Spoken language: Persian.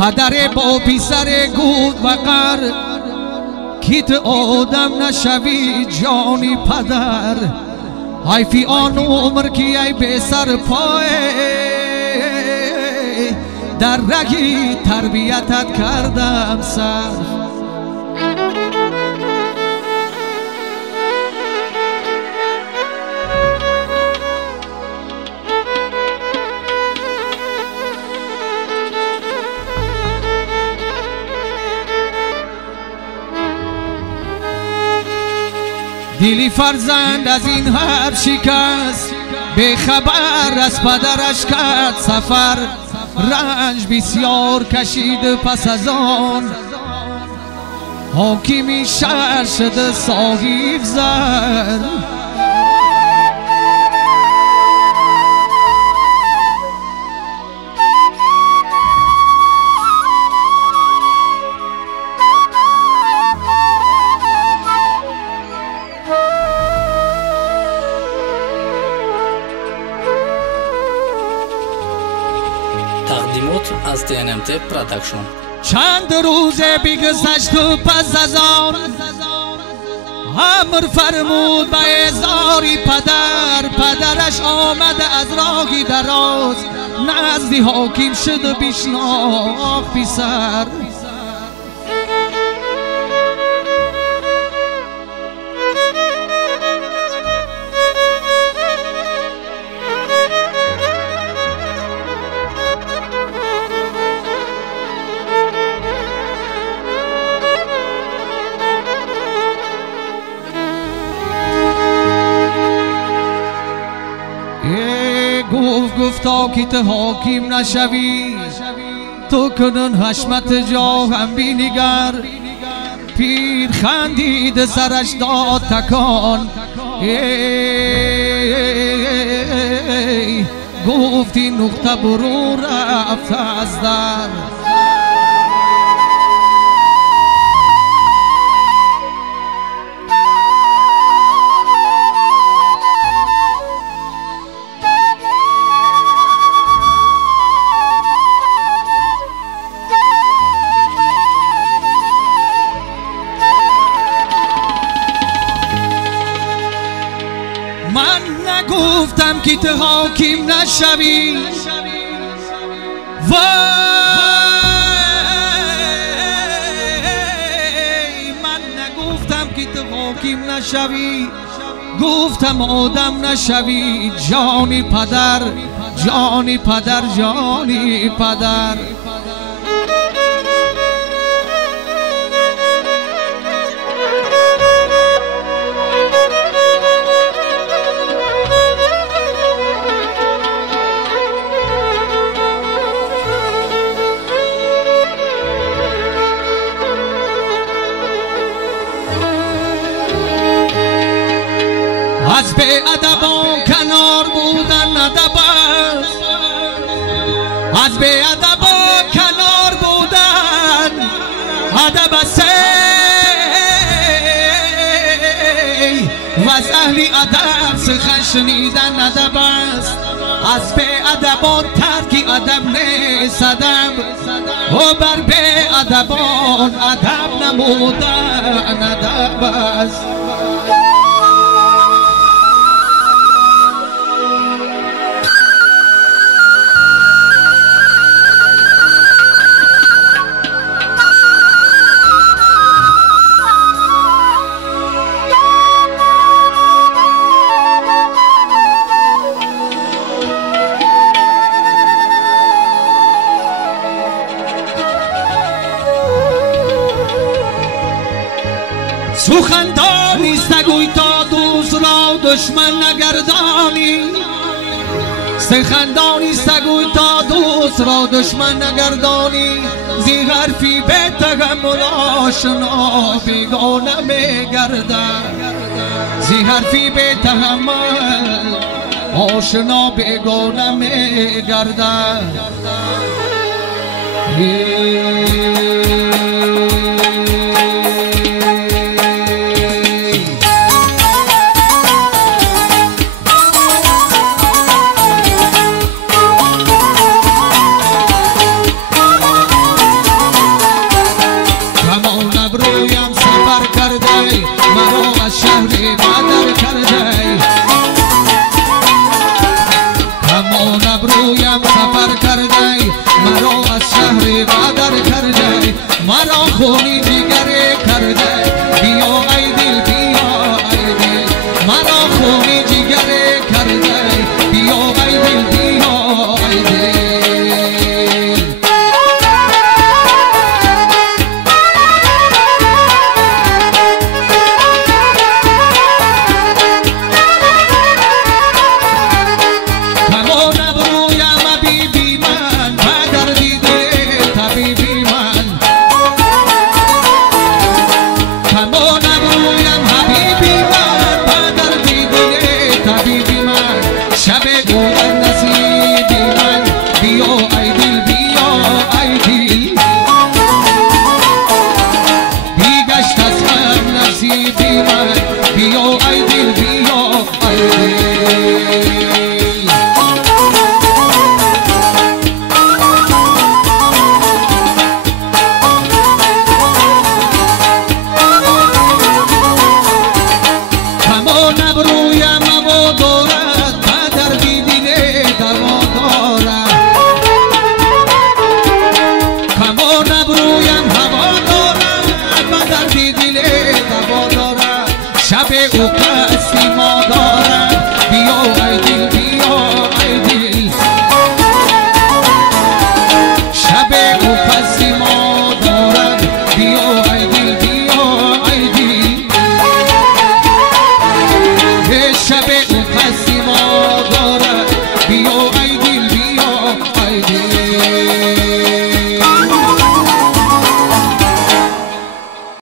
پدر با پیسر گود وقر کیت آدم نشوی جانی پدر ای فی آن عمر کی ای به سر پای در رگی تربیتت کردم سر دلی فرزند از این حرف شکست به خبر از پدرش کرد سفر رنج بسیار کشید پس از آن حاکمی شهر شده صاحب زر تقدیمات از TNMT پروداکشن. چند روزه بگذشت و پس از آن امر فرمود به ازاری پدرش آمده از راهی دراز نزد حاکم شد و بشناخت پسر گفتا که تو حاکم نشوی تو کنون حشمت جا هم بینگر پیر خندید سرش داد تکان گفتی نقطه برو رفت از در من نگفتم که تو حاکم نشوی وای من نگفتم که تو حاکم نشوی گفتم آدم نشوی جانی پدر جانی پدر جانی پدر از به ادبان کنار بودن ادب است از به ادبان کنار بودن ادب است و از اهلی ادب سخن شنیدن ادب است از به ادبان ترک ادب نیست ادب و بر به ادبان ادب نمودن ادب است سخندانی سگوی تا دوست را دشمن نگردانی سخندانی سگوی تا دوست را دشمن نگردانی زی حرفی به تحمل آشنا بیگانه میگردد زی حرفی به تحمل آشنا بیگانه میگردد نبرویم حبیبی من بدر دیدن طبیبی من شب او در نصیبی من بیا ای دل بیا ای دل بیگشت از من نصیبی من بیا ای دل بیا ای دل شب او کسی ما دارد بیا ای دل بیا ای دل شب او کسی ما دارد بیا ای دل بیا ای دل شب او